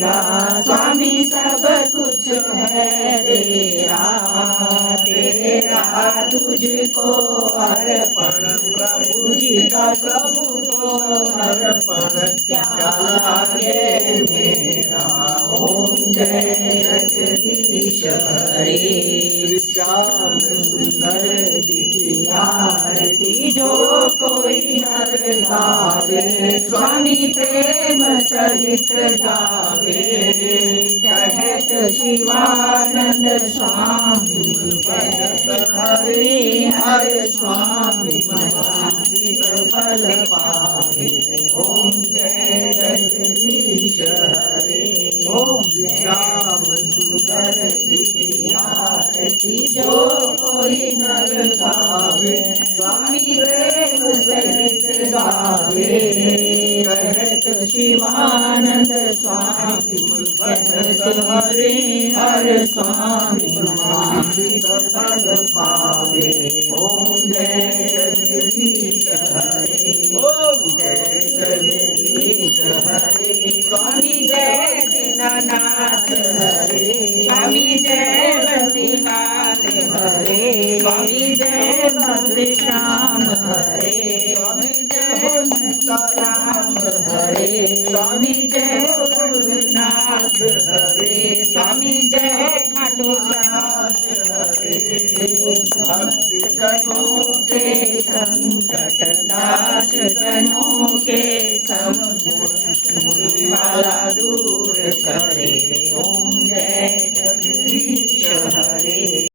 स्वामी सब कुछ है तेरा, तेरा तुझको अर्पण, प्रभु जी का प्रभु को अर्पण, क्या लागे मेरा। ओम जय जगदीश हरे, श्याम सुंदर जी की आरती जो कोई नर गावे, स्वामी प्रेम सहित गावे। कहत शिवानंद स्वामी, कहत हरि हर स्वामी, मनवांछित फल पावे। ओम जय जगदीश हरे। ओम श्याम सुंदर जी की आरती जो कोई नर गावे, स्वामी प्रेम सहित गावे। कहत शिवानंद स्वामी, कहत हरि हर स्वामी, मनवांछित फल पावे। ओम जय जगदीश हरे। ओम जय जगदीश हरे। स्वामी जय दीनानाथ हरे, स्वामी जय बद्रीनाथ हरे, स्वामी जय भद्रश्याम हरे, स्वामी जय सीताराम हरे, स्वामी जय गुरुनाथ हरे, स्वामी जय खाटू श्याम हरे। भक्त जनों के संकट नाश, जनों के संकट वाला दूर करे। ओम